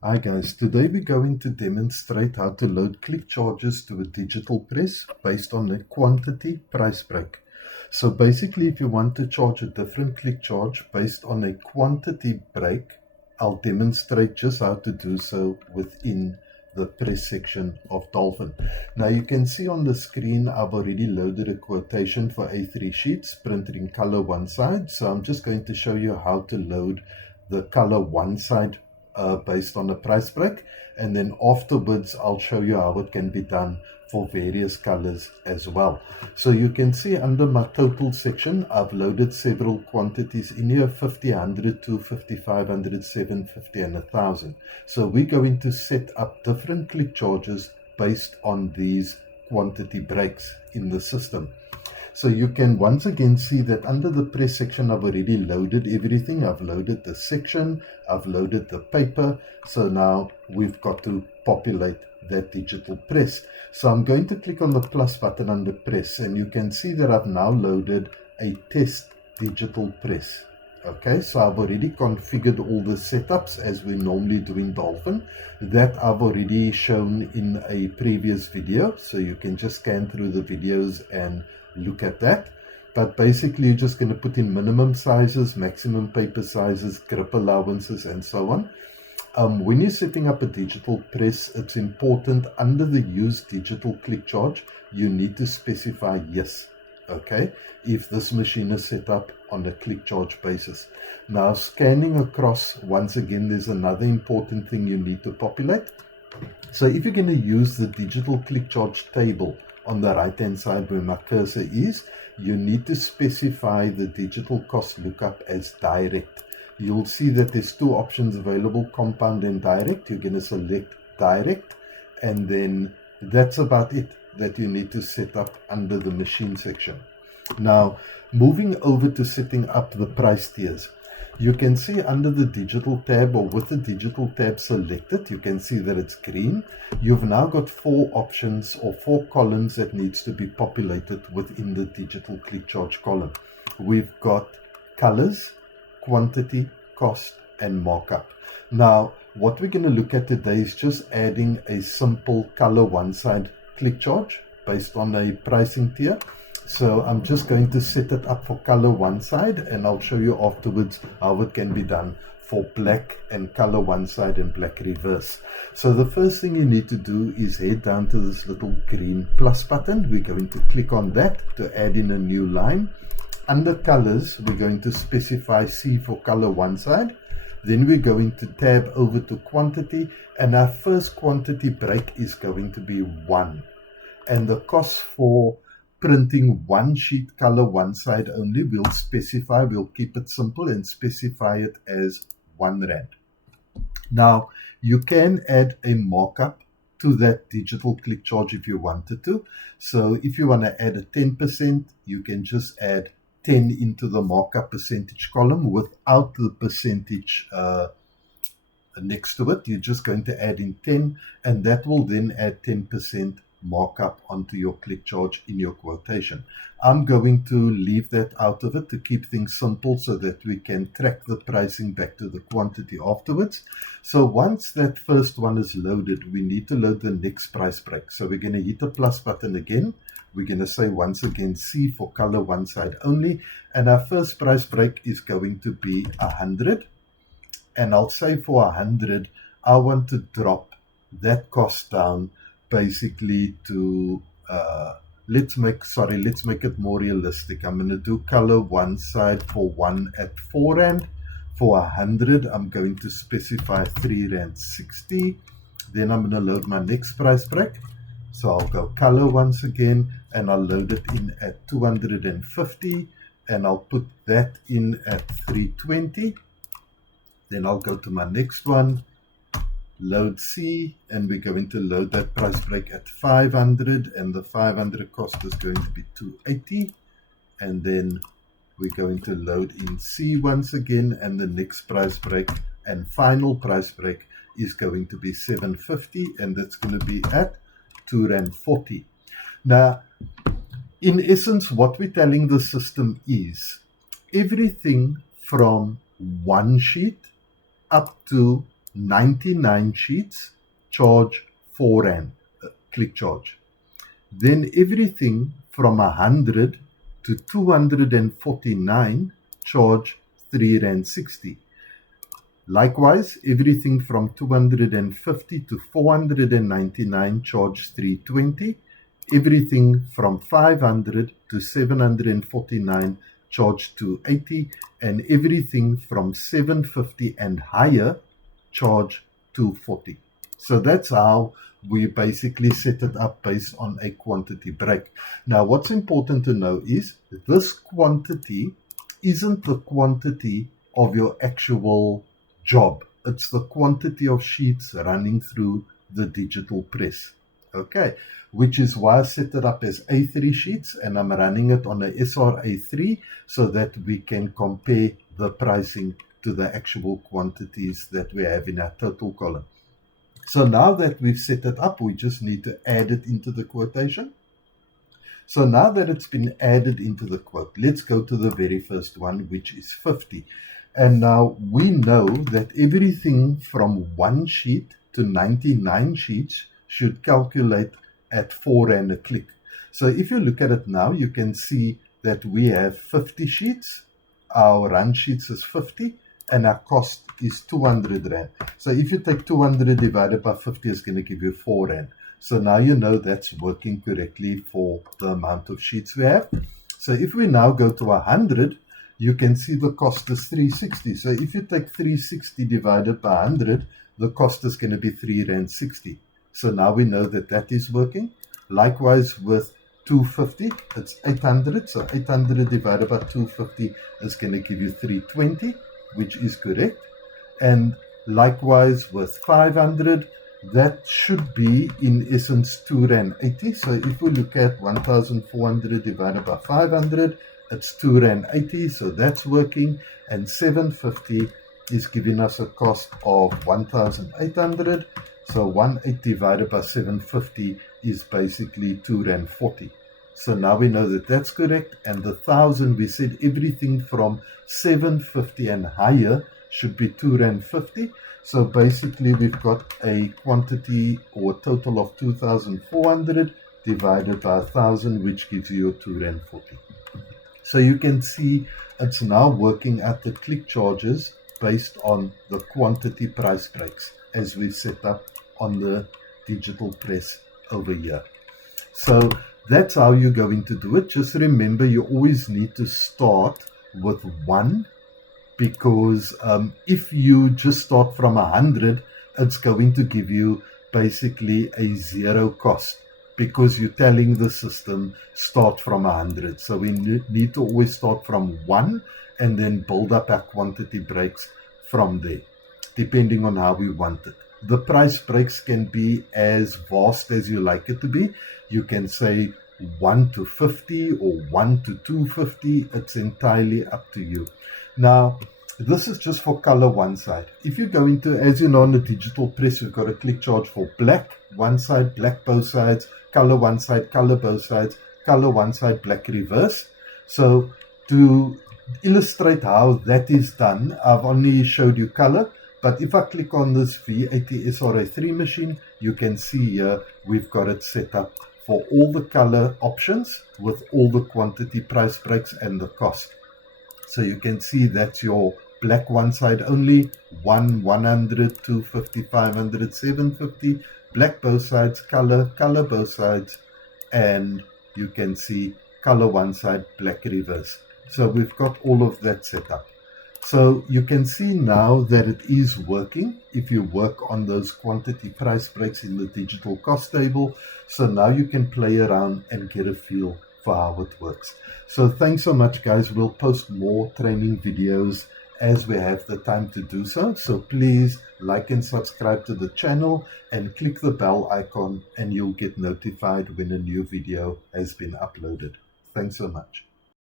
Hi guys, today we're going to demonstrate how to load click charges to a digital press based on a quantity price break. So basically if you want to charge a different click charge based on a quantity break, I'll demonstrate just how to do so within the press section of Dolphin. Now you can see on the screen I've already loaded a quotation for A3 sheets printed in color one side. So I'm just going to show you how to load the color one side based on the price break, and then afterwards I'll show you how it can be done for various colors as well. So you can see under my total section I've loaded several quantities in here: 50, 100, 250, 500, 750 and 1000. So we're going to set up different click charges based on these quantity breaks in the system. So you can once again see that under the press section I've already loaded everything. I've loaded the section, I've loaded the paper. So now we've got to populate that digital press. So I'm going to click on the plus button under press, and you can see that I've now loaded a test digital press. Okay, so I've already configured all the setups as we normally do in Dolphin. That I've already shown in a previous video, so you can just scan through the videos and look at that. But basically you're just going to put in minimum sizes, maximum paper sizes, grip allowances and so on. When you're setting up a digital press, it's important under the use digital click charge, you need to specify yes. Okay, if this machine is set up on a click charge basis. Now scanning across, once again, there's another important thing you need to populate. So if you're going to use the digital click charge table on the right hand side where my cursor is, you need to specify the digital cost lookup as direct. You'll see that there's two options available: compound and direct. You're going to select direct, and then that's about it that you need to set up under the machine section. Now moving over to setting up the price tiers, you can see under the digital tab, or with the digital tab selected, you can see that it's green. You've now got four options or four columns that needs to be populated within the digital click charge column. We've got colors, quantity, cost and markup. Now what we're going to look at today is just adding a simple color one side click charge based on a pricing tier. So I'm just going to set it up for color one side, and I'll show you afterwards how it can be done for black and color one side and black reverse. So the first thing you need to do is head down to this little green plus button. We're going to click on that to add in a new line. Under colors, we're going to specify C for color one side. Then we're going to tab over to quantity, and our first quantity break is going to be 1. And the cost for printing one sheet color one side only, we'll keep it simple and specify it as 1 rand. Now you can add a markup to that digital click charge if you wanted to. So if you want to add a 10%, you can just add 10 into the markup percentage column without the percentage next to it. You're just going to add in 10, and that will then add 10% markup onto your click charge in your quotation. I'm going to leave that out of it to keep things simple so that we can track the pricing back to the quantity afterwards. So once that first one is loaded, we need to load the next price break. So we're going to hit the plus button again. We're going to say once again C for color one side only, and our first price break is going to be 100. And I'll say for 100, I want to drop that cost down basically to let's make it more realistic. I'm going to do color one side for 1 at 4 rand. For 100, I'm going to specify 3 rand 60. Then I'm going to load my next price break. So I'll go color once again, and I'll load it in at 250, and I'll put that in at 320. Then I'll go to my next one, load C, and we're going to load that price break at 500, and the 500 cost is going to be 280. And then we're going to load in C once again, and the next price break and final price break is going to be 750, and that's going to be at 240. Now, in essence, what we're telling the system is everything from one sheet up to 99 sheets, charge 4 Rand click charge. Then everything from 100 to 249, charge 3 Rand 60. Likewise, everything from 250 to 499, charge 320. Everything from 500 to 749, charge 280. And everything from 750 and higher, charge 240. So that's how we basically set it up based on a quantity break. Now, what's important to know is this quantity isn't the quantity of your actual job. It's the quantity of sheets running through the digital press. Okay, which is why I set it up as A3 sheets, and I'm running it on a SRA3 so that we can compare the pricing to the actual quantities that we have in our total column. So now that we've set it up, we just need to add it into the quotation. So now that it's been added into the quote, let's go to the very first one, which is 50. And now we know that everything from 1 sheet to 99 sheets should calculate at 4 Rand a click. So if you look at it now, you can see that we have 50 sheets. Our run sheets is 50. And our cost is 200 Rand. So if you take 200 divided by 50, it's going to give you 4 Rand. So now you know that's working correctly for the amount of sheets we have. So if we now go to 100, you can see the cost is 360. So if you take 360 divided by 100, the cost is going to be 3 Rand 60. So now we know that that is working. Likewise with 250, it's 800. So 800 divided by 250 is going to give you 320. Which is correct. And likewise with 500, that should be in essence 2 Rand 80. So if we look at 1,400 divided by 500, it's 2 Rand 80. So that's working. And 750 is giving us a cost of 1,800. So 180 divided by 750 is basically 2 Rand 40. So now we know that that's correct. And the 1,000, we said everything from 750 and higher should be 2 Rand 50. So basically we've got a quantity or total of 2,400 divided by 1,000, which gives you 2 Rand 40. So you can see it's now working at the click charges based on the quantity price breaks as we've set up on the digital press over here. So that's how you're going to do it. Just remember, you always need to start with 1, because if you just start from 100, it's going to give you basically a 0 cost, because you're telling the system start from 100. So we need to always start from 1 and then build up our quantity breaks from there, depending on how we want it. The price breaks can be as vast as you like it to be. You can say 1 to 50 or 1 to 250. It's entirely up to you. Now, this is just for color one side. If you go into, as you know, on the digital press, we've got a click charge for black one side, black both sides, color one side, color both sides, color one side, black reverse. So to illustrate how that is done, I've only showed you color. But if I click on this V80 SRA3 machine, you can see here we've got it set up for all the color options with all the quantity price breaks and the cost. So you can see that's your black one side only, 1, 100, 250, 500, 750, black both sides, color both sides, and you can see color one side, black reverse. So we've got all of that set up. So you can see now that it is working if you work on those quantity price breaks in the digital cost table. So now you can play around and get a feel for how it works. So thanks so much, guys. We'll post more training videos as we have the time to do so. So please like and subscribe to the channel and click the bell icon, and you'll get notified when a new video has been uploaded. Thanks so much.